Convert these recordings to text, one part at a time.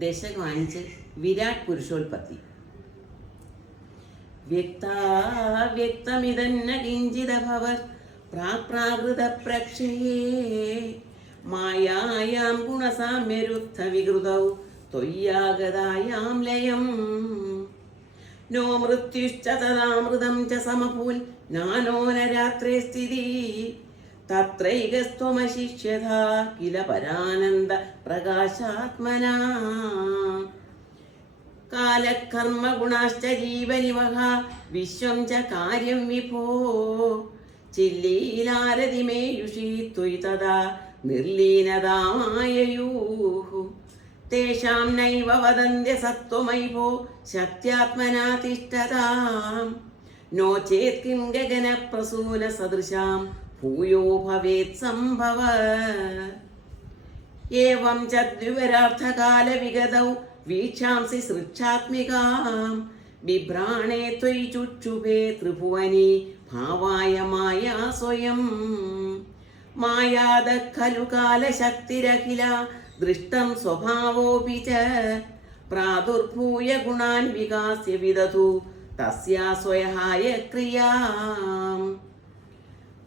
ദശകം 5 വിരാട് പുരുഷോൽപത്തി. വ്യക്തമിതന്ന കിഞ്ചിദഭവത് പ്രാകൃത പ്രക്ഷയേ മായായാം ഗുണസാമ്യരുദ്ധ വികൃതൗ ത്വയ്യാഗതായാം ലയം നോ മൃത്യുശ്ച തദാമൃതം ച സമഭൂൻ നാനോ ന രാത്രേ സ്ഥിതി തത്രൈകസ്ത്വമശിഷ്യഥാ കില പരാനന്ദ പ്രകാശാത്മനാ കാലകർമ്മ ഗുണാശ്ച ജീവനിവഹ വിശ്വം ച കാര്യം വിഭോ ചില്ലീലാരതിമേയുഷീ ത്വയി തദാ നിർലീനതാമായയൂഃ തേഷാം നൈവ വദന്ത്യ സത്വമൈഭോ ശക്ത്യാത്മനാ തിഷ്ഠതാം നോ ചേത് കിം ഗഗനപ്രസൂന സദൃശാം ഭൂയോ ഭവേത് സംഭവ ഏവം ച ദ്വിവരാർത്ഥകാല വിഗതൗ വീക്ഷാംസി സൃക്ഷാത്മികാം ബിഭ്രാണേ ത്വയി ചുക്ഷുഭേ ത്രിഭുവനി ഭാവായ മായാ സ്വയം മായാദ ഖലു കാലശക്തിരഖില ദൃഷ്ടം സ്വഭാവോപി ച പ്രാദുർഭൂയ ഗുണാൻ വികാസ്യ വിദധു തസ്യാ സ്വയഹായ ക്രിയാം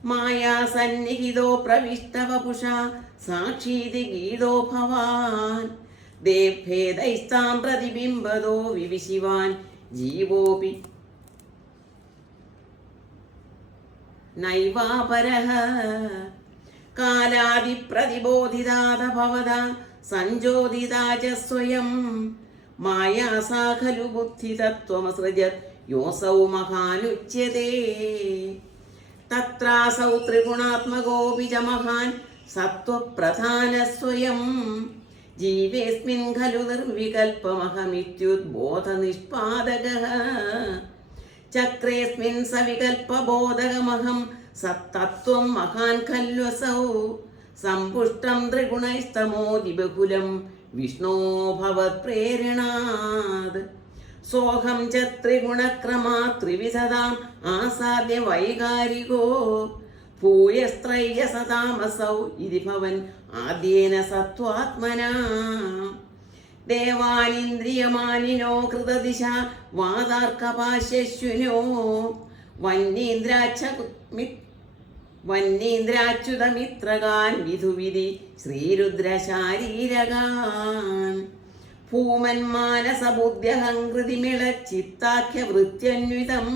മായാ സന്നിഹിതോ പ്രവിഷ്ടവപുഷാ സാക്ഷീതി ഗീതോ ഭവാൻ ദേഭേദൈസ്താം പ്രതിബിംബദോ വിവിശിവാൻ ജീവോപി നൈവാപരഃ കാലാദിപ്രതിബോധിതാത ഭവതാ സഞ്ജോദിതാ ച സ്വയം മായാസാ ഖലു ബുദ്ധിതത്വമസൃജത് യോസൗ മഹാനുച്യതേ തത്രാസൗ ത്രിഗുണാത്മകോപി ച മഹാൻ സത്വപ്രധാന സ്വയം ജീവേസ്മിൻ ഖലു നിർവികൽപമഹമിത്യുദ്ബോധനിഷ്പാദകഃ ചക്രേസ്മിൻ സവികൽപബോധകമഹം സത്തത്വം മഹാൻ ഖല്വസൗ സമ്പുഷ്ടം ത്രിഗുണൈസ്തമോതി ബഹുലം വിഷ്ണോ ഭവത് പ്രേരണാത് സോഹം ച ത്രിഗുണക്രമാ ത്രിവിധതാം ആസാദ്യ വൈകാരികോ ഭൂയസ്ത്രൈജസതാമസൗ ഇതി ഭവൻ ആദ്യേന സത്വാത്മനാ ദേവാനിന്ദ്രിയമാനിനോ കൃതദിശ വാതാർക്കപാശ്യശ്വിനോ വന്നീന്ദ്രാച്യുതമിത്രകാൻ വിധുവിധി ശ്രീരുദ്രശാരീരകാൻ ഭൂമന്മാനസബുദ്ധ്യഹങ്കൃതിമിളച്ചിത്താഖ്യവൃത്യന്വിതം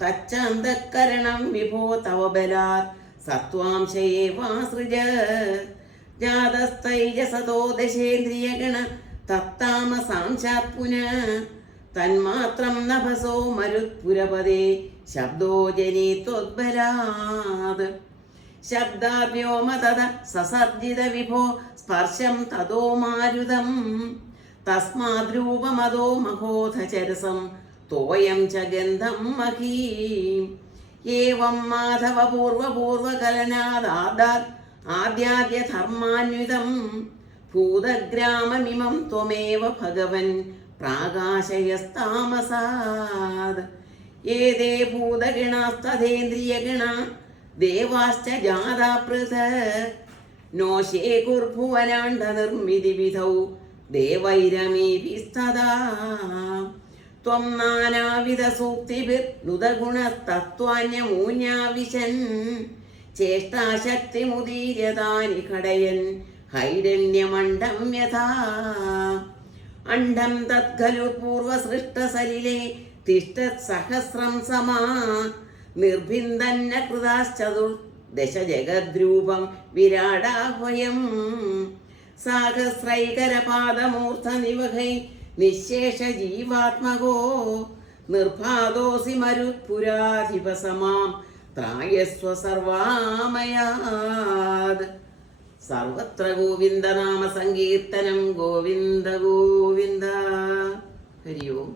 തച്ചാന്തഃകരണം വിഭോ തവ ബലാത് സത്വാംശയേവാസൃജ ജാതസ്ഥൈജസതോ ദശേന്ദ്രിയഗണ തത്താമസാംശാത് പുനഃ തന്മാത്രം നഭസോ മരുത്പുരപദേ ശബ്ദോ ജനീത്വദ്ബലാത് ശബ്ദാദ്യോമ തദ സസർജിത വിഭോ സ്പർശം തദോ മാരുതം തസ്മാദ്രൂപമതോ മഹോധചരസം തോയം ച ഗന്ധം മഹീം ഏവം മാധവ പൂർവപൂർവകലനാദാദാത് ആദ്യാദ്യധർമാന്വിതം ഭൂതഗ്രാമമിമം ത്വമേവ ഭഗവൻ പ്രാകാശയസ്താമസാത് ഏതേ ഭൂതഗണാസ്തഥേന്ദ്രിയഗണ ദേവാശ്ച ജാതാ പൃഥക് നോശേകുർഭുവനാണ്ഡ നിർമ്മിതി വിധൗ ദേവൈരമീഭിസ്തദാ ത്വം നാനാവിധ സൂക്തിഭിർനുതഗുണതത്വാന്യമൂന്യാവിശൻ ചേഷ്ടാശക്തിമുദീര്യതാനി ഘടയൻ ഹൈരണ്യമണ്ഡം യഥാ അണ്ഡം തദ്ഖലു പൂർവസൃഷ്ടസലിലേ തിഷ്ഠത് സഹസ്രം സമാ നിർഭിന്ദന്ന കൃതാശ്ചതുർദശ ജഗദ്രൂപം വിരാടാഹ്വയം സാഹസ്രൈകരപാദമൂർധനിവഹൈ നിശേഷ ജീവാത്മകോ നിർഭാദോസി മരുത്പുരാധിപസമാം ത്രായസ്വ സർവാമയാത് സർവത്ര ഗോവിന്ദനാമ സങ്കീർത്തനം ഗോവിന്ദ ഗോവിന്ദ. ഹരി ഓം.